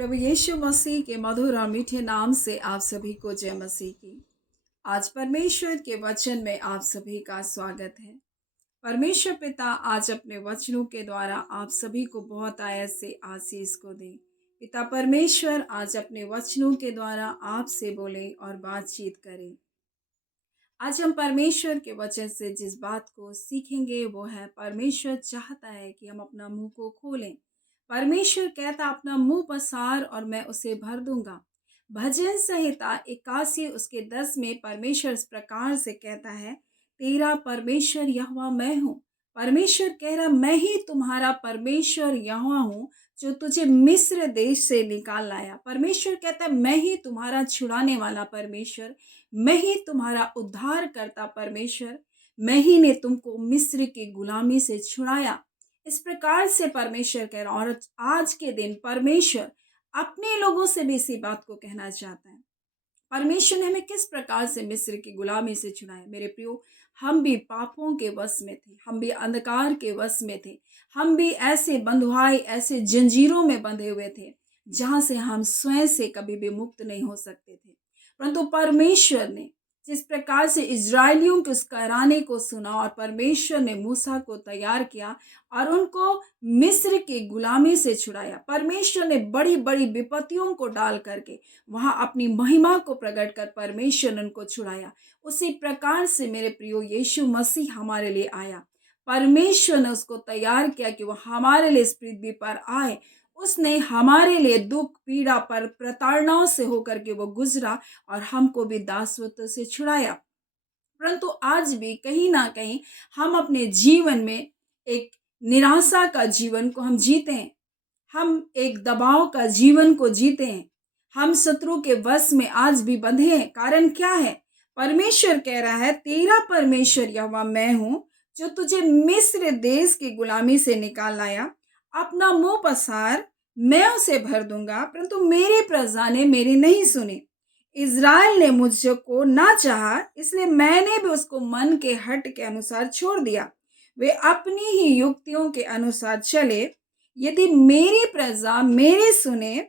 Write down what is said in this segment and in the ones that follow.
प्रभु यीशु मसीह के मधुर और मीठे नाम से आप सभी को जय मसीह की। आज परमेश्वर के वचन में आप सभी का स्वागत है। परमेश्वर पिता आज अपने वचनों के द्वारा आप सभी को बहुत आयत से आशीष को दे। पिता परमेश्वर आज अपने वचनों के द्वारा आपसे बोले और बातचीत करें। आज हम परमेश्वर के वचन से जिस बात को सीखेंगे वो है, परमेश्वर चाहता है कि हम अपना मुंह को खोलें। परमेश्वर कहता, अपना मुंह पसार और मैं उसे भर दूंगा। भजन संहिता 81 उसके 10 में परमेश्वर इस प्रकार से कहता है, तेरा परमेश्वर यहोवा मैं हूँ। परमेश्वर कह रहा, मैं ही तुम्हारा परमेश्वर यहोवा हूँ जो तुझे मिस्र देश से निकाल लाया। परमेश्वर कहता है, मैं ही तुम्हारा छुड़ाने वाला परमेश्वर, मैं ही तुम्हारा उद्धार करता परमेश्वर, मैं ही ने तुमको मिस्र की गुलामी से छुड़ाया। इस प्रकार से परमेश्वर कह रहा। और आज के दिन परमेश्वर अपने लोगों से भी इसी बात को कहना चाहता है। परमेश्वर ने हमें किस प्रकार से मिस्र की गुलामी से छुड़ाया। मेरे प्रियो, हम भी पापों के वश में थे, हम भी अंधकार के वश में थे, हम भी ऐसे बंधुआई, ऐसे जंजीरों में बंधे हुए थे जहां से हम स्वयं से कभी भी मुक्त नहीं हो सकते थे। परंतु परमेश्वर ने जिस प्रकार से इजरायलियों के उस कराने को सुना और परमेश्वर ने मूसा को तैयार किया और उनको मिस्र की गुलामी से छुड़ाया। परमेश्वर ने बड़ी बड़ी विपत्तियों को डाल करके वहां अपनी महिमा को प्रकट कर परमेश्वर ने उनको छुड़ाया। उसी प्रकार से मेरे प्रियो, यीशु मसीह हमारे लिए आया। परमेश्वर ने उसको तैयार किया कि वो हमारे लिए इस पृथ्वी पर आए। उसने हमारे लिए दुख, पीड़ा पर प्रताड़नाओं से होकर के वो गुजरा और हमको भी दासत्व से छुड़ाया। परंतु आज भी कहीं ना कहीं हम अपने जीवन में एक निराशा का जीवन को हम जीते हैं, हम एक दबाव का जीवन को जीते हैं, हम शत्रु के वश में आज भी बंधे हैं। कारण क्या है? परमेश्वर कह रहा है, तेरा परमेश्वर यहोवा मैं हूं जो तुझे मिस्र देश की गुलामी से निकाल लाया। अपना मुंह पसार, मैं उसे भर दूंगा। परंतु मेरी प्रजा ने मेरी नहीं सुनी। इज़राइल ने मुझको ना चाहा, इसलिए मैंने भी उसको मन के हट के अनुसार छोड़ दिया। वे अपनी ही युक्तियों के अनुसार चले। यदि मेरी प्रजा मेरे सुने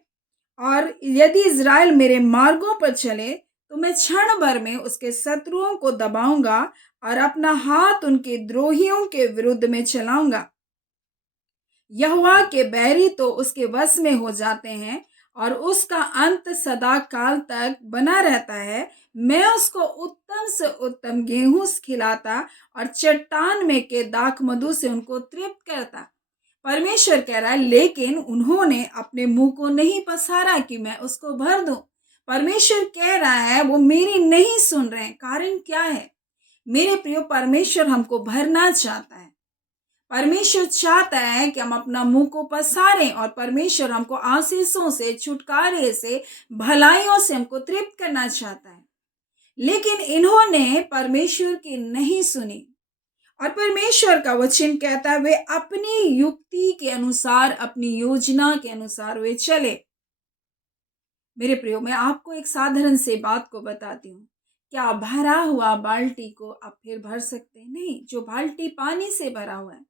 और यदि इज़राइल मेरे मार्गों पर चले, तो मैं क्षण भर में उसके शत्रुओं को दबाऊंगा और अपना हाथ उनके द्रोहियों के विरुद्ध में चलाऊंगा। यहोवा के बैरी तो उसके वश में हो जाते हैं और उसका अंत सदा काल तक बना रहता है। मैं उसको उत्तम से उत्तम गेहूं खिलाता और चट्टान में के दाख मधु से उनको तृप्त करता। परमेश्वर कह रहा है, लेकिन उन्होंने अपने मुंह को नहीं पसारा कि मैं उसको भर दूं। परमेश्वर कह रहा है, वो मेरी नहीं सुन रहे हैं। कारण क्या है? मेरे प्रियो, परमेश्वर हमको भरना चाहता है। परमेश्वर चाहता है कि हम अपना मुंह को पसारें और परमेश्वर हमको आशीषों से, छुटकारे से, भलाइयों से हमको तृप्त करना चाहता है। लेकिन इन्होंने परमेश्वर की नहीं सुनी और परमेश्वर का वचन कहता है, वे अपनी युक्ति के अनुसार, अपनी योजना के अनुसार वे चले। मेरे प्रियो, मैं आपको एक साधारण सी बात को बताती हूँ। क्या भरा हुआ बाल्टी को आप फिर भर सकते हैं? नहीं। जो बाल्टी पानी से भरा हुआ है,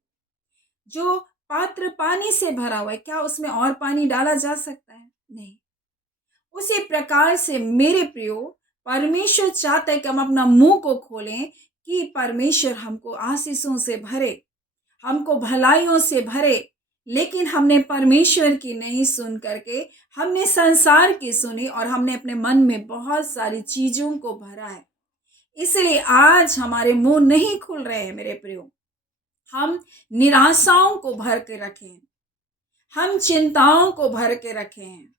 जो पात्र पानी से भरा हुआ है, क्या उसमें और पानी डाला जा सकता है? नहीं। उसी प्रकार से मेरे प्रियो, परमेश्वर चाहता है कि हम अपना मुंह को खोलें कि परमेश्वर हमको आशीषों से भरे, हमको भलाइयों से भरे। लेकिन हमने परमेश्वर की नहीं सुन करके हमने संसार की सुनी और हमने अपने मन में बहुत सारी चीजों को भरा है। इसलिए आज हमारे मुंह नहीं खुल रहे हैं। मेरे प्रियो, हम निराशाओं को भर के रखे हैं, हम चिंताओं को भर के रखे हैं,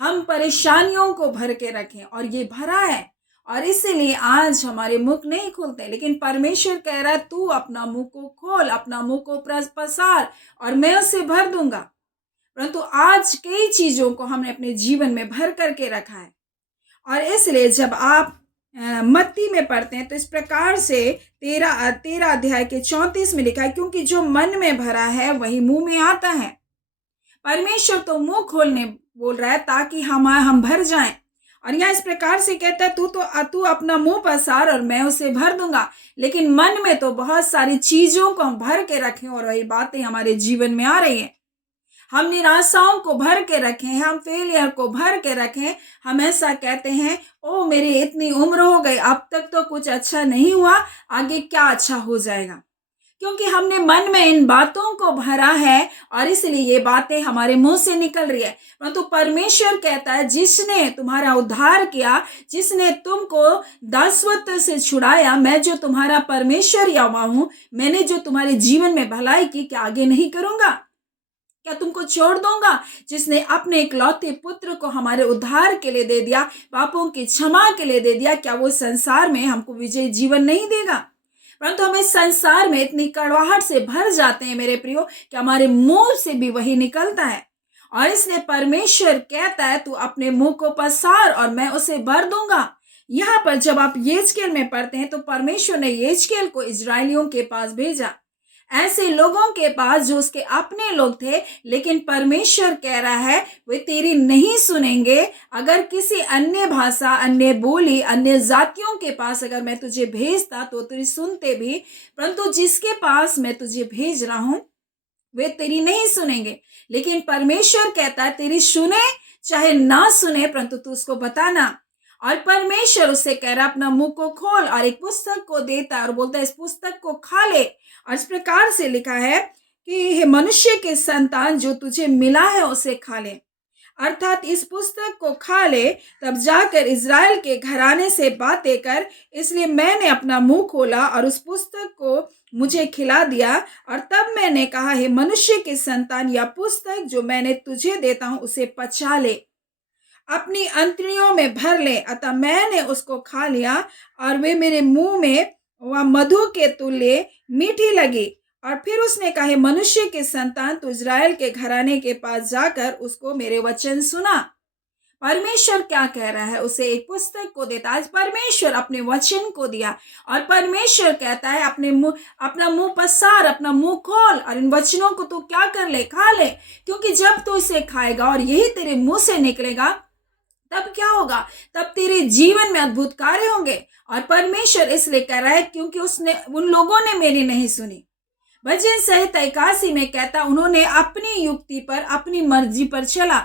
हम परेशानियों को भर के रखें और ये भरा है और इसीलिए आज हमारे मुख नहीं खुलते। लेकिन परमेश्वर कह रहा है, तू अपना मुंह को खोल, अपना मुंह को पसार और मैं उसे भर दूंगा। परंतु आज कई चीजों को हमने अपने जीवन में भर करके रखा है और इसलिए जब आप मत्ती में पढ़ते हैं तो इस प्रकार से 13 अध्याय के 34 में लिखा है, क्योंकि जो मन में भरा है वही मुंह में आता है। परमेश्वर तो मुंह खोलने बोल रहा है ताकि हम भर जाएं। और यहाँ इस प्रकार से कहता है, तू अपना मुंह पसार और मैं उसे भर दूंगा। लेकिन मन में तो बहुत सारी चीजों को हम भर के रखें और वही बातें हमारे जीवन में आ रही हैं। हम निराशाओं को भर के रखें, हम फेलियर को भर के रखें। हम ऐसा कहते हैं, ओ मेरी इतनी उम्र हो गई, अब तक तो कुछ अच्छा नहीं हुआ, आगे क्या अच्छा हो जाएगा। क्योंकि हमने मन में इन बातों को भरा है और इसलिए ये बातें हमारे मुंह से निकल रही है। परंतु परमेश्वर कहता है, जिसने तुम्हारा उद्धार किया, जिसने तुमको दासत्व से छुड़ाया, मैं जो तुम्हारा परमेश्वर यहोवा हूं, मैंने जो तुम्हारे जीवन में भलाई की, क्या आगे नहीं करूंगा? क्या तुमको छोड़ दूंगा? जिसने अपने इकलौते पुत्र को हमारे उद्धार के लिए दे दिया, पापों की क्षमा के लिए दे दिया, क्या वो संसार में हमको विजयी जीवन नहीं देगा? परंतु हम इस संसार में इतनी कड़वाहट से भर जाते हैं मेरे प्रियो, कि हमारे मुंह से भी वही निकलता है। और इसलिए परमेश्वर कहता है, तू अपने मुंह को पसार और मैं उसे भर दूंगा। यहाँ पर जब आप यिजकेल में पढ़ते हैं, तो परमेश्वर ने यिजकेल को इजरायलियों के पास भेजा, ऐसे लोगों के पास जो उसके अपने लोग थे। लेकिन परमेश्वर कह रहा है, वे तेरी नहीं सुनेंगे। अगर किसी अन्य भाषा, अन्य बोली, अन्य जातियों के पास अगर मैं तुझे भेजता तो तेरी सुनते भी, परंतु जिसके पास मैं तुझे भेज रहा हूं वे तेरी नहीं सुनेंगे। लेकिन परमेश्वर कहता है, तेरी सुने चाहे ना सुने, परंतु तू उसको बताना। और परमेश्वर उससे कह रहा, अपना मुंह को खोल, और एक पुस्तक को देता है और बोलता है, इस पुस्तक को खा ले। और इस प्रकार से लिखा है कि हे मनुष्य के संतान, जो तुझे मिला है उसे खा ले, अर्थात इस पुस्तक को खा ले, तब जाकर इज़राइल के घराने से बातें कर। इसलिए मैंने अपना मुंह खोला और उस पुस्तक को मुझे खिला दिया। और तब मैंने कहा, हे मनुष्य के संतान, यह पुस्तक जो मैंने तुझे देता हूं उसे पचा ले, अपनी अंतड़ियों में भर ले। अतः मैंने उसको खा लिया और वे मेरे मुंह में वह मधु के तुल्य मीठी लगी। और फिर उसने कहा, हे मनुष्य के संतान, तू इज़राइल के घराने के पास जाकर उसको मेरे वचन सुना। परमेश्वर क्या कह रहा है? उसे एक पुस्तक को देता। आज परमेश्वर अपने वचन को दिया और परमेश्वर कहता है, अपना मुंह पसार, अपना मुंह खोल और इन वचनों को तू क्या कर ले? खा ले। क्योंकि जब तू इसे खाएगा और यही तेरे मुंह से निकलेगा, तब क्या होगा? तब तेरे जीवन में अद्भुत कार्य होंगे। और परमेश्वर इसलिए कह रहा है, क्योंकि उन लोगों ने मेरी नहीं सुनी। भजन संहिता 81 में कहता, उन्होंने अपनी युक्ति पर, अपनी मर्जी पर चला।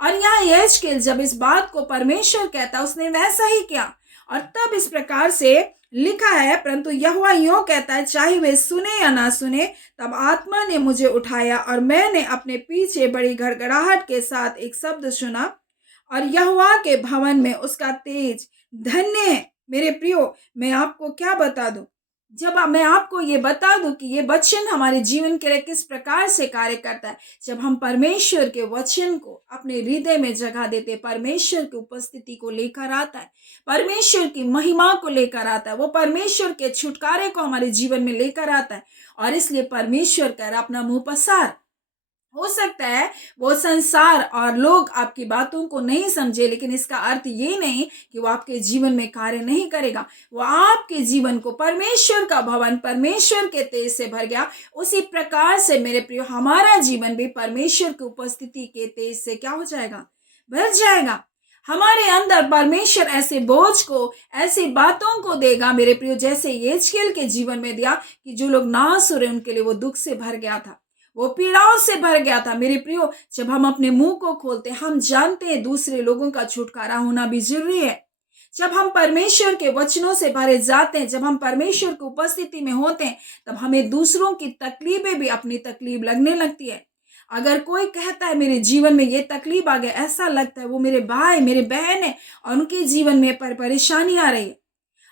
और यहाँ यहेजकेल जब इस बात को परमेश्वर कहता, उसने वैसा ही किया। और तब इस प्रकार से लिखा है, परंतु यहोवा यूं कहता है, चाहे वे सुने या ना सुने, तब आत्मा ने मुझे उठाया और मैंने अपने पीछे बड़ी घड़घड़ाहट के साथ एक शब्द सुना, और यहोवा के भवन में उसका तेज धन्य है। मेरे प्रियो, मैं आपको क्या बता दूं? जब मैं आपको ये बता दूं कि ये वचन हमारे जीवन के लिए किस प्रकार से कार्य करता है, जब हम परमेश्वर के वचन को अपने हृदय में जगह देते, परमेश्वर की उपस्थिति को लेकर आता है, परमेश्वर की महिमा को लेकर आता है, वो परमेश्वर के छुटकारे को हमारे जीवन में लेकर आता है। और इसलिए परमेश्वर कह रहा, अपना मुंह पसार। हो सकता है वो संसार और लोग आपकी बातों को नहीं समझे, लेकिन इसका अर्थ ये नहीं कि वो आपके जीवन में कार्य नहीं करेगा। वो आपके जीवन को, परमेश्वर का भवन परमेश्वर के तेज से भर गया, उसी प्रकार से मेरे प्रियो हमारा जीवन भी परमेश्वर की उपस्थिति के तेज से क्या हो जाएगा? भर जाएगा। हमारे अंदर परमेश्वर ऐसे बोझ को, ऐसी बातों को देगा मेरे प्रियो, जैसे यहेजकेल के जीवन में दिया, कि जो लोग ना सुने उनके लिए वो दुख से भर गया था, वो पीड़ाओं से भर गया था। मेरे प्रियो, जब हम अपने मुंह को खोलते, हम जानते हैं दूसरे लोगों का छुटकारा होना भी जरूरी है। जब हम परमेश्वर के वचनों से भरे जाते हैं, जब हम परमेश्वर की उपस्थिति में होते हैं, तब हमें दूसरों की तकलीफें भी अपनी तकलीफ लगने लगती है। अगर कोई कहता है मेरे जीवन में ये तकलीफ आ गया, ऐसा लगता है वो मेरे भाई, मेरे बहन है और उनके जीवन में परेशानी आ रही है।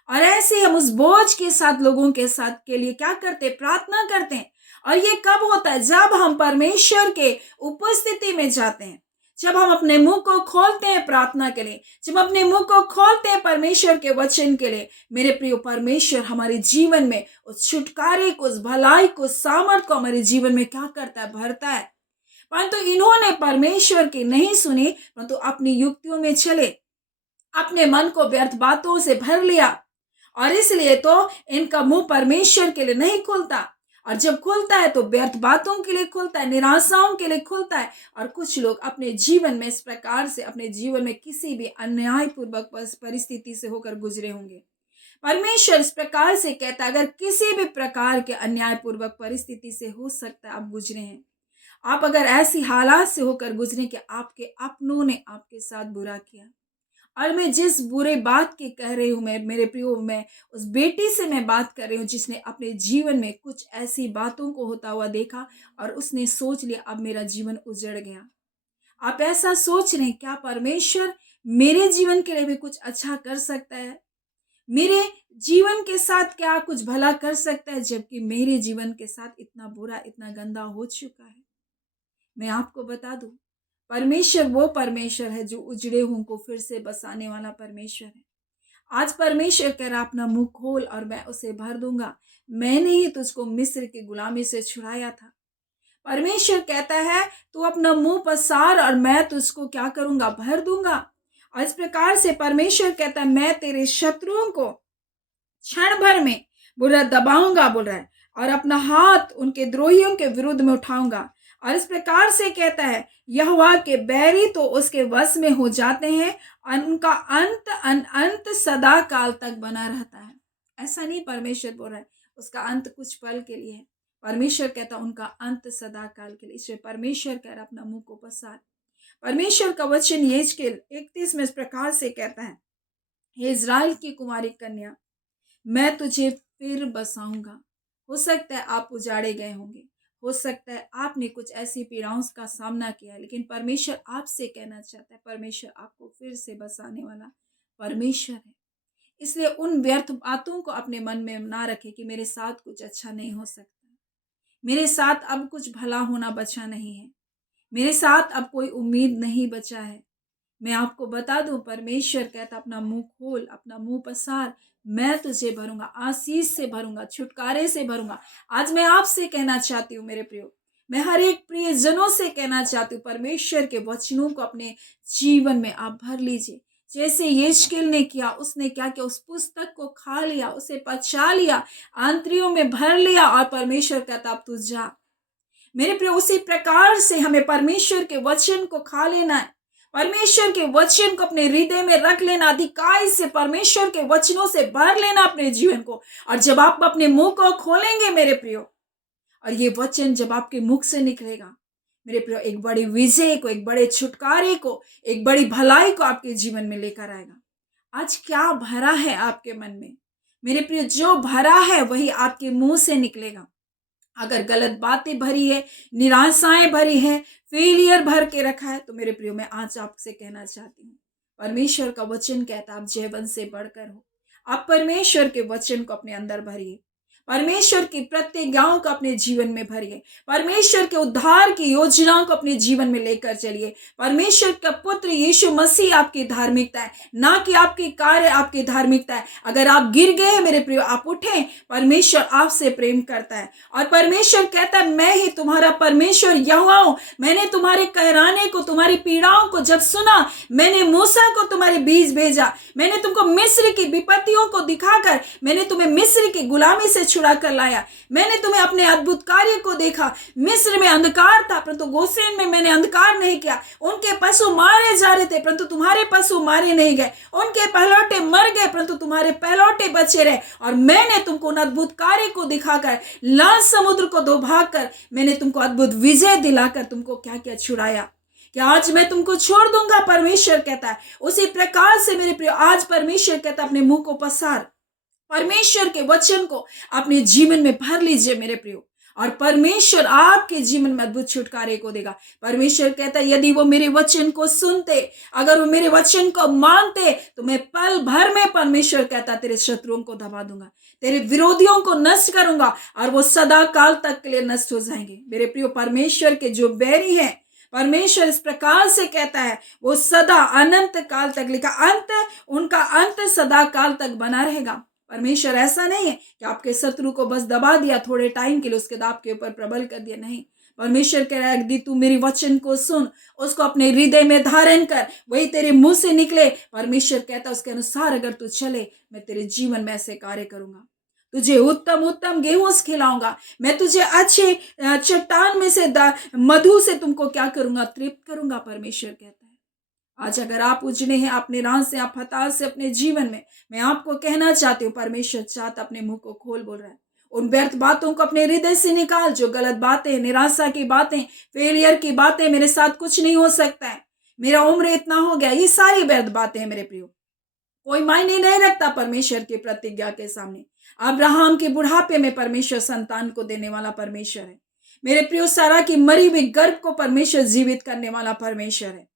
और ऐसे हम उस बोझ के साथ लोगों के साथ के लिए क्या करते? प्रार्थना करते हैं। और ये कब होता है? जब हम परमेश्वर के उपस्थिति में जाते हैं, जब हम अपने मुंह को खोलते हैं प्रार्थना के लिए, जब अपने मुंह को खोलते हैं परमेश्वर के वचन के लिए, मेरे प्रिय, परमेश्वर हमारे जीवन में उस छुटकारे को, उस भलाई को, सामर्थ को हमारे जीवन में क्या करता है? भरता है। परंतु इन्होंने परमेश्वर की नहीं सुनी, परंतु अपनी युक्तियों में चले, अपने मन को व्यर्थ बातों से भर लिया, और इसलिए तो इनका मुंह परमेश्वर के लिए नहीं खुलता। और जब खुलता है तो व्यर्थ बातों के लिए खुलता है, निराशाओं के लिए खुलता है। और कुछ लोग अपने जीवन में इस प्रकार से, अपने जीवन में किसी भी अन्यायपूर्वक परिस्थिति से होकर गुजरे होंगे। परमेश्वर इस प्रकार से कहता है, अगर किसी भी प्रकार के अन्यायपूर्वक परिस्थिति से हो सकता है आप गुजरे हैं, आप अगर ऐसी हालात से होकर गुजरे कि आपके अपनों ने आपके साथ बुरा किया, और मैं जिस बुरे बात की कह रही हूँ, मैं मेरे प्रियो, मैं उस बेटी से मैं बात कर रही हूँ जिसने अपने जीवन में कुछ ऐसी बातों को होता हुआ देखा और उसने सोच लिया अब मेरा जीवन उजड़ गया। आप ऐसा सोच रहे हैं क्या परमेश्वर मेरे जीवन के लिए भी कुछ अच्छा कर सकता है? मेरे जीवन के साथ क्या कुछ भला कर सकता है, जबकि मेरे जीवन के साथ इतना बुरा, इतना गंदा हो चुका है। मैं आपको बता दूं, परमेश्वर वो परमेश्वर है जो उजड़े हुओं को फिर से बसाने वाला परमेश्वर है। आज परमेश्वर कह रहा अपना मुंह खोल और मैं उसे भर दूंगा। मैंने ही तुझको मिस्र की गुलामी से छुड़ाया था। परमेश्वर कहता है तू अपना मुंह पसार और मैं तुझको क्या करूंगा, भर दूंगा। और इस प्रकार से परमेश्वर कहता है मैं तेरे शत्रुओं को क्षण भर में बुरा दबाऊंगा, बोल रहा है, और अपना हाथ उनके द्रोहियों के विरुद्ध में उठाऊंगा। और इस प्रकार से कहता है यहोवा के बैरी तो उसके वश में हो जाते हैं और उनका अंत सदा काल तक बना रहता है। ऐसा नहीं परमेश्वर बोल रहा है उसका अंत कुछ पल के लिए है। परमेश्वर कहता उनका अंत सदा काल के लिए। इसलिए परमेश्वर कह रहा अपना मुंह को पसार। परमेश्वर का वचन यहेजकेल 31 में इस प्रकार से कहता है, हे इज़राइल की कुमारी कन्या, मैं तुझे फिर बसाऊंगा। हो सकता है आप उजाड़े गए होंगे, हो सकता है आपने कुछ ऐसी पीड़ाओं का सामना किया है, लेकिन परमेश्वर आपसे कहना चाहता है, परमेश्वर आपको फिर से बसाने वाला परमेश्वर है। इसलिए उन व्यर्थ बातों को अपने मन में ना रखें कि मेरे साथ कुछ अच्छा नहीं हो सकता, मेरे साथ अब कुछ भला होना बचा नहीं है, मेरे साथ अब कोई उम्मीद नहीं बचा है। मैं आपको बता दूं, परमेश्वर कहता अपना मुंह खोल, अपना मुंह पसार, मैं तुझे भरूंगा, आशीष से भरूंगा, छुटकारे से भरूंगा। आज मैं आपसे कहना चाहती हूँ मेरे प्रियो, मैं हर एक प्रिय जनों से कहना चाहती हूँ, परमेश्वर के वचनों को अपने जीवन में आप भर लीजिए। जैसे यहेजकेल ने किया, उसने क्या किया, उस पुस्तक को खा लिया, उसे पचा लिया, आंतरियों में भर लिया, और परमेश्वर कहता अब तू जा। मेरे प्रिय, उसी प्रकार से हमें परमेश्वर के वचन को खा लेना है, परमेश्वर के वचन को अपने हृदय में रख लेना, अधिकाई से परमेश्वर के वचनों से भर लेना अपने जीवन को। और जब आप अपने मुंह को खोलेंगे मेरे प्रियो, और ये वचन जब आपके मुख से निकलेगा मेरे प्रियो, एक बड़ी विजय को, एक बड़े छुटकारे को, एक बड़ी भलाई को आपके जीवन में लेकर आएगा। आज क्या भरा है आपके मन में मेरे प्रियो? जो भरा है वही आपके मुंह से निकलेगा। अगर गलत बातें भरी है, निराशाएं भरी है, फेलियर भर के रखा है, तो मेरे प्रियो मैं आज आपसे कहना चाहती हूँ, परमेश्वर का वचन कहता आप जयवंत से बढ़कर हो। आप परमेश्वर के वचन को अपने अंदर भरिए, परमेश्वर की प्रतिज्ञाओं को अपने जीवन में भरिए, परमेश्वर के उद्धार की योजनाओं को अपने जीवन में लेकर चलिए। परमेश्वर का पुत्र यीशु मसीह आपकी धार्मिकता है, ना कि आपके कार्य आपकी धार्मिकता है। अगर आप गिर गए हैं मेरे प्रियो, आप उठें, परमेश्वर आपसे प्रेम करता है। और परमेश्वर कहता है मैं ही तुम्हारा परमेश्वर यहोवा हूं। मैंने तुम्हारे कहराने को, तुम्हारी पीड़ाओं को जब सुना, मैंने मूसा को तुम्हारे बीच भेजा, मैंने तुमको मिस्र की विपत्तियों को दिखाकर मैंने तुम्हें मिस्र की गुलामी से छुड़ा कर लाया। मैंने तुम्हें अपने अद्भुत कार्य को देखा। मिस्र में अंधकार था, परंतु गोसेन में मैंने अंधकार नहीं किया। उनके पशु मारे जा रहे थे, परंतु तुम्हारे पशु मारे नहीं गए। उनके पहलौटे मर गए, परंतु तुम्हारे पहलौटे बचे रहे। और मैंने तुमको उन अद्भुत कार्य को दिखाकर, लाल समुद्र को दो भाग कर, मैंने तुमको अद्भुत विजय दिलाकर तुमको क्या क्या छुड़ाया। क्या आज मैं तुमको छोड़ दूंगा? परमेश्वर कहता है। उसी प्रकार से मेरे प्रिय, आज परमेश्वर कहता है अपने मुंह को पसार, परमेश्वर के वचन को अपने जीवन में भर लीजिए मेरे प्रियो, और परमेश्वर आपके जीवन में अद्भुत छुटकारे को देगा। परमेश्वर कहता है यदि वो मेरे वचन को सुनते, अगर वो मेरे वचन को मानते, तो मैं पल भर में, परमेश्वर कहता तेरे शत्रुओं को दबा दूंगा, तेरे विरोधियों को नष्ट करूंगा, और वो सदा काल तक के लिए नष्ट हो जाएंगे। मेरे प्रियो, परमेश्वर के जो बैरी हैं, परमेश्वर इस प्रकार से कहता है वो सदा अनंत काल तक, लिखा अंत, उनका अंत सदा काल तक बना रहेगा। परमेश्वर ऐसा नहीं है कि आपके शत्रु को बस दबा दिया थोड़े टाइम के लिए, उसके बाद आपके ऊपर प्रबल कर दिया। नहीं, परमेश्वर कह रहा है यदि तू मेरे वचन को सुन, उसको अपने हृदय में धारण कर, वही तेरे मुंह से निकले, परमेश्वर कहता है उसके अनुसार अगर तू चले, मैं तेरे जीवन में ऐसे कार्य करूंगा। तुझे उत्तम उत्तम गेहूं खिलाऊंगा, मैं तुझे अच्छे चट्टान में से मधु से तुमको क्या करूंगा, तृप्त करूंगा। परमेश्वर कहता है आज अगर आप उजड़े हैं, आप निराश से, आप हताश से अपने जीवन में, मैं आपको कहना चाहती हूँ परमेश्वर चाहता अपने मुंह को खोल बोल रहा है। उन व्यर्थ बातों को अपने हृदय से निकाल, जो गलत बातें, निराशा की बातें, फेलियर की बातें, मेरे साथ कुछ नहीं हो सकता है, मेरा उम्र इतना हो गया, ये सारी व्यर्थ बातें हैं मेरे प्रियो। कोई मायने नहीं रखता परमेश्वर की प्रतिज्ञा के सामने। अब्राहम के बुढ़ापे में परमेश्वर संतान को देने वाला परमेश्वर है। मेरे प्रियो, सारा की मरी हुई गर्भ को परमेश्वर जीवित करने वाला परमेश्वर है।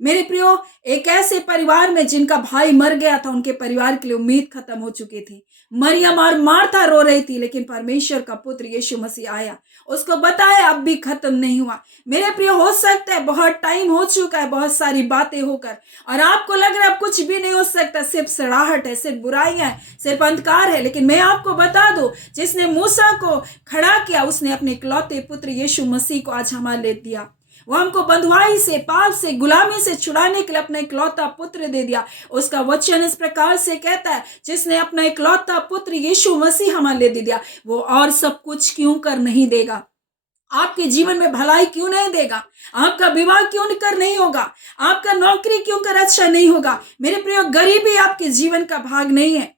मेरे प्रियो, एक ऐसे परिवार में जिनका भाई मर गया था, उनके परिवार के लिए उम्मीद खत्म हो चुकी थी। मरियम और मार्था रो रही थी, लेकिन परमेश्वर का पुत्र यीशु मसीह आया, उसको बताया अब भी खत्म नहीं हुआ। मेरे प्रियो, हो सकता है बहुत टाइम हो चुका है, बहुत सारी बातें होकर, और आपको लग रहा है अब कुछ भी नहीं हो सकता, सिर्फ सड़ाहट है, सिर्फ बुराइयां है, सिर्फ अंधकार है। लेकिन मैं आपको बता दूं, जिसने मूसा को खड़ा किया, उसने अपने इकलौते पुत्र यीशु मसीह को आज हमारे लिए दिया। वो हमको बंधुआई से, पाप से, गुलामी से छुड़ाने के लिए अपना इकलौता पुत्र दे दिया। उसका वचन इस प्रकार से कहता है, जिसने अपना इकलौता पुत्र यीशु मसीह हमारे लिए दे दिया, वो और सब कुछ क्यों कर नहीं देगा? आपके जीवन में भलाई क्यों नहीं देगा? आपका विवाह क्यों कर नहीं होगा? आपका नौकरी क्यों कर अच्छा नहीं होगा? मेरे प्रिय, गरीबी आपके जीवन का भाग नहीं है।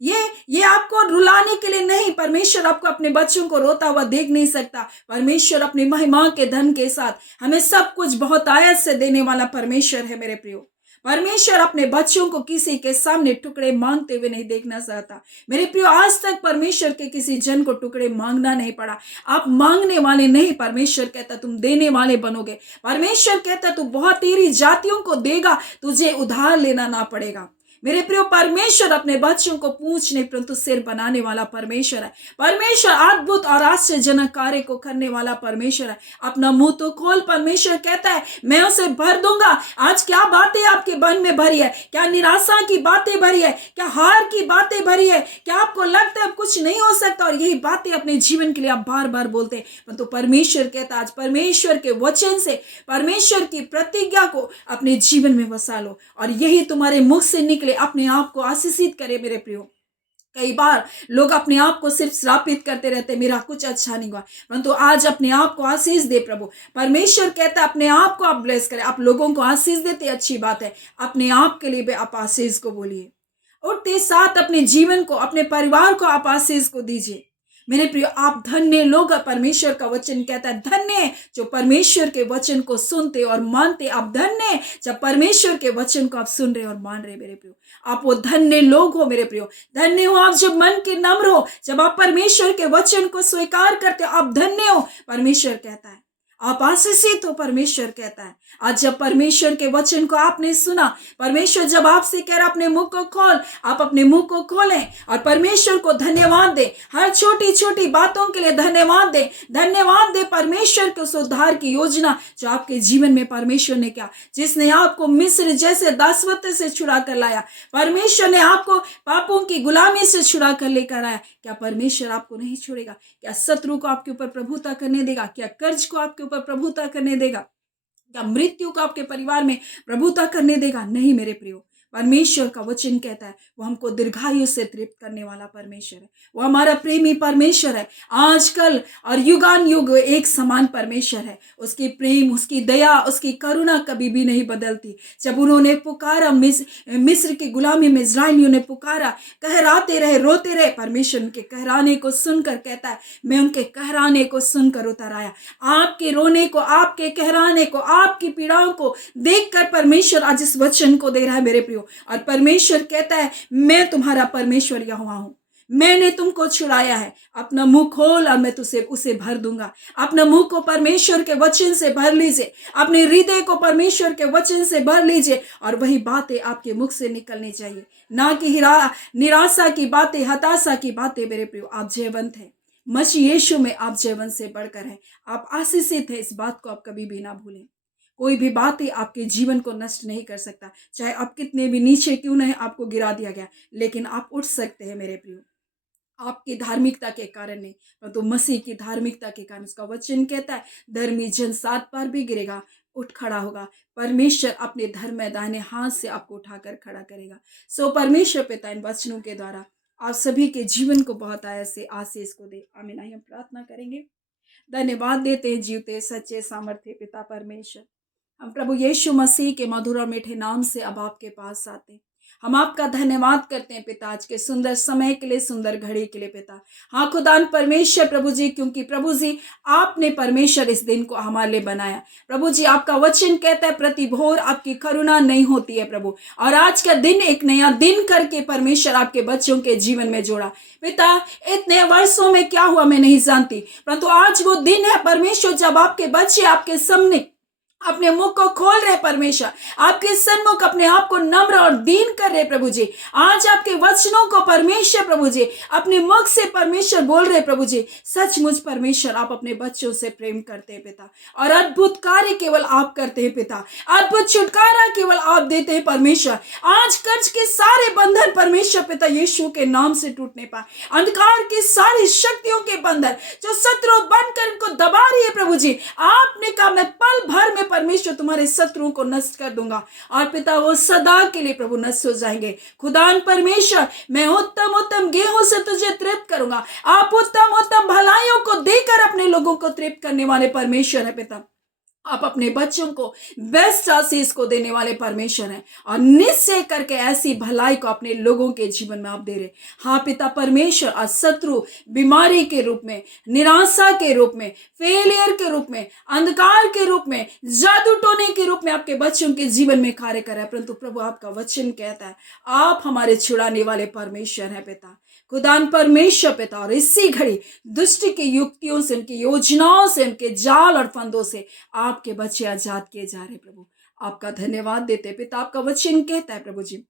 ये आपको रुलाने के लिए नहीं। परमेश्वर आपको, अपने बच्चों को रोता हुआ देख नहीं सकता। परमेश्वर अपनी महिमा के धन के साथ हमें सब कुछ बहुत आयत से देने वाला परमेश्वर है मेरे प्रियो। परमेश्वर अपने बच्चों को किसी के सामने टुकड़े मांगते हुए नहीं देखना चाहता। मेरे प्रियो, आज तक परमेश्वर के किसी जन को टुकड़े मांगना नहीं पड़ा। आप मांगने वाले नहीं, परमेश्वर कहता तुम देने वाले बनोगे। परमेश्वर कहता तू बहुत तेरी जातियों को देगा, तुझे उधार लेना ना पड़ेगा। मेरे प्रियो, परमेश्वर अपने बच्चों को पूंछ नहीं परंतु सिर बनाने वाला परमेश्वर है। परमेश्वर अद्भुत और आश्चर्यजनक कार्य को करने वाला परमेश्वर है। अपना मुंह तो खोल, परमेश्वर कहता है मैं उसे भर दूंगा। आज क्या बातें आपके मन में भरी है? क्या निराशा की बातें भरी है? क्या हार की बातें भरी है? क्या आपको लगता है अब कुछ नहीं हो सकता? और यही बातें अपने जीवन के लिए आप बार बार बोलते हैं, परंतु परमेश्वर कहता आज परमेश्वर के वचन से, परमेश्वर की प्रतिज्ञा को अपने जीवन में बसा लो, और यही तुम्हारे मुख से निकले अपने आप को आशीषित करे। मेरे प्रियो, कई बार लोग अपने आप को सिर्फ श्रापित करते रहते, मेरा कुछ अच्छा नहीं हुआ, परंतु आज अपने आप को आशीष दे। प्रभु परमेश्वर कहता है अपने आप को आप ब्लेस करें। आप लोगों को आशीष देते, अच्छी बात है, अपने आप के लिए भी आप आशीष को बोलिए। उठते साथ अपने जीवन को, अपने परिवार को आप आशीष को दीजिए। मेरे प्रियो, आप धन्य लोग, परमेश्वर का वचन कहता है धन्य जो परमेश्वर के वचन को सुनते और मानते। आप धन्य जब परमेश्वर के वचन को आप सुन रहे और मान रहे। मेरे प्रियो, आप वो धन्य लोग हो। मेरे प्रियो, धन्य हो आप जब मन के नम्र हो, जब आप परमेश्वर के वचन को स्वीकार करते हो, आप धन्य हो। परमेश्वर कहता है आप आशीषित हो। परमेश्वर कहता है आज जब परमेश्वर के वचन को आपने सुना, परमेश्वर जब आपसे कह रहा अपने मुंह को खोल, आप अपने मुंह को खोलें और परमेश्वर को धन्यवाद दे। हर छोटी छोटी बातों के लिए धन्यवाद दे। धन्यवाद दे परमेश्वर के उस उद्धार की योजना जो आपके जीवन में परमेश्वर ने किया, जिसने आपको मिस्र जैसे दासत्व से छुड़ा कर लाया। परमेश्वर ने आपको पापों की गुलामी से छुड़ा कर लेकर आया। क्या परमेश्वर आपको नहीं छोड़ेगा? क्या शत्रु को आपके ऊपर प्रभुता करने देगा? क्या कर्ज को आपके ऊपर प्रभुता करने देगा? क्या मृत्यु को आपके परिवार में प्रभुता करने देगा? नहीं मेरे प्रियो, परमेश्वर का वचन कहता है वो हमको दीर्घायु से तृप्त करने वाला परमेश्वर है। वो हमारा प्रेमी परमेश्वर है। आजकल और युगान युग एक समान परमेश्वर है। उसकी प्रेम, उसकी दया, उसकी करुणा कभी भी नहीं बदलती। जब उन्होंने पुकारा, मिस्र की गुलामी में इस्राएलियों ने पुकारा, कहराते रहे, रोते रहे, परमेश्वर उनके कहराने को सुनकर कहता है मैं उनके कहराने को सुनकर उतर आया। आपके रोने को, आपके कहराने को, आपकी पीड़ाओं को देखकर परमेश्वर आज इस वचन को दे रहा है मेरे प्रियो। और परमेश्वर कहता है मैं तुम्हारा परमेश्वर यहोवा हूं, मैंने तुमको छुड़ाया है। अपना मुंह खोल और मैं तुझे उसे भर दूंगा। अपना मुंह को परमेश्वर के वचन से भर लीजिए, अपने हृदय को परमेश्वर के वचन से भर लीजिए, और वही बातें आपके मुख से निकलनी चाहिए, ना कि निराशा की बातें, हताशा की बातें। मेरे प्रियो, आप जयवंत हैं, मसीह यीशु में आप जयवंत से बढ़कर हैं, आप आशीषित हैं। इस बात को आप कभी भी ना भूलें। कोई भी बातें आपके जीवन को नष्ट नहीं कर सकता, चाहे आप कितने भी नीचे क्यों नहीं आपको गिरा दिया गया, लेकिन आप उठ सकते हैं मेरे प्रियो, आपकी धार्मिकता के कारण नहीं, परंतु मसीह की धार्मिकता के कारण। उसका वचन कहता है धर्मी जन 7 बार भी गिरेगा, उठ खड़ा होगा। परमेश्वर अपने धर्म में दाहिने हाथ से आपको उठाकर खड़ा करेगा। सो परमेश्वर पिता इन वचनों के द्वारा आप सभी के जीवन को बहुत आयत से आशीष को दे। आमीन। हम प्रार्थना करेंगे। धन्यवाद देते हैं जीवते सच्चे सामर्थ्य पिता परमेश्वर, हम प्रभु यीशु मसीह के मधुर और मीठे नाम से अब आपके पास आते हैं। हम आपका धन्यवाद करते हैं पिता, आज के सुंदर समय के लिए, सुंदर घड़ी के लिए पिता। हाँ खुदान परमेश्वर प्रभु जी, क्योंकि प्रभु जी आपने परमेश्वर इस दिन को हमारे लिए बनाया। प्रभु जी आपका वचन कहता है प्रति भोर आपकी करुणा नहीं होती है प्रभु, और आज का दिन एक नया दिन करके परमेश्वर आपके बच्चों के जीवन में जोड़ा पिता। इतने वर्षों में क्या हुआ मैं नहीं जानती, परंतु आज वो दिन है परमेश्वर जब आपके बच्चे आपके सामने अपने मुख को खोल रहे परमेश्वर, आपके सन्मुख अपने आप को नम्र और दीन कर रहे प्रभु जी। आज आपके वचनों को परमेश्वर प्रभु जी अपने मुख से परमेश्वर बोल रहे प्रभु जी। सचमुच परमेश्वर आप अपने बच्चों से प्रेम करते हैं पिता, और अद्भुत कार्य केवल आप करते हैं पिता। अद्भुत छुटकारा केवल आप देते हैं परमेश्वर। आज कर्ज के सारे बंधन परमेश्वर पिता यीशु के नाम से टूटने पाए। अंधकार की सारी शक्तियों के बंधन जो शत्रु बनकर इनको दबा रही है प्रभु जी, आपने कहा मैं पल भर में परमेश्वर तुम्हारे शत्रुओं को नष्ट कर दूंगा, और पिता वो सदा के लिए प्रभु नष्ट हो जाएंगे। खुदान परमेश्वर मैं उत्तम उत्तम गेहूं से तुझे तृप्त करूंगा। आप उत्तम उत्तम भलाइयों को देकर अपने लोगों को तृप्त करने वाले परमेश्वर है पिता। आप अपने बच्चों को बेस्ट आशीष को देने वाले परमेश्वर हैं, और निश्चय करके ऐसी भलाई को अपने लोगों के जीवन में आप दे रहे। हाँ पिता परमेश्वर, और शत्रु बीमारी के रूप में, निराशा के रूप में, फेलियर के रूप में, अंधकार के रूप में, जादू टोने के रूप में आपके बच्चों के जीवन में कार्य कर रहा है, परंतु प्रभु आपका वचन कहता है आप हमारे छुड़ाने वाले परमेश्वर हैं पिता। खुदान परमेश्वर पिता, और इसी घड़ी दुष्ट की युक्तियों से, उनकी योजनाओं से, उनके जाल और फंदों से आपके बच्चे आजाद किए जा रहे प्रभु। आपका धन्यवाद देते पिता। आपका वचन कहता है प्रभु जी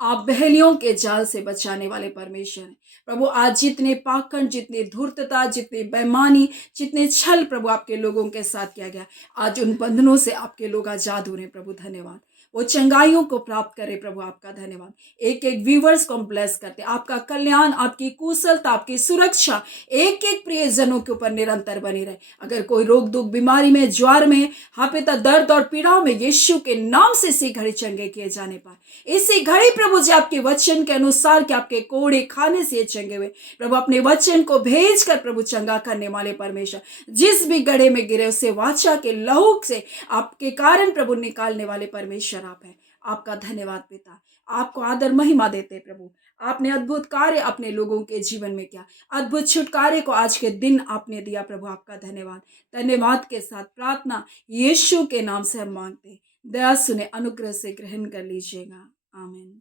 आप बहेलियों के जाल से बचाने वाले परमेश्वर हैं प्रभु। आज जितने पाखंड, जितनी धूर्तता, जितनी बेईमानी, जितने छल प्रभु आपके लोगों के साथ किया गया, आज उन बंधनों से आपके लोग आजाद हो रहे हैं प्रभु। धन्यवाद। वो चंगाइयों को प्राप्त करे प्रभु। आपका धन्यवाद। एक एक व्यूवर्स को हम ब्लेस करते, आपका कल्याण, आपकी कुशलता, आपकी सुरक्षा एक एक प्रियजनों के ऊपर निरंतर बनी रहे। अगर कोई रोग दुख बीमारी में, ज्वार में, हाँ पिता दर्द और पीड़ाओं में, यीशु के नाम से इसी घड़ी चंगे किए जाने पाए। इसी घड़ी प्रभु जी आपके वचन के अनुसार कि आपके कोड़े खाने से चंगे हुए प्रभु, अपने वचन को भेज कर प्रभु चंगा करने वाले परमेश्वर, जिस भी गड्ढे में गिरे उसे वाचा के लहू से आपके कारण प्रभु निकालने वाले परमेश्वर आप हैं। आपका धन्यवाद पिता। आपको आदर महिमा देते प्रभु। आपने अद्भुत कार्य अपने लोगों के जीवन में किया, अद्भुत छुटकारे को आज के दिन आपने दिया प्रभु। आपका धन्यवाद। धन्यवाद के साथ प्रार्थना यीशु के नाम से हम मांगते हैं। दया सुने, अनुग्रह से ग्रहण कर लीजिएगा। आमीन।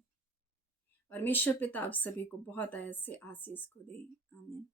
परमेश्वर पिता आप सभी को बहुत ऐसे आशीष को दे। आमीन।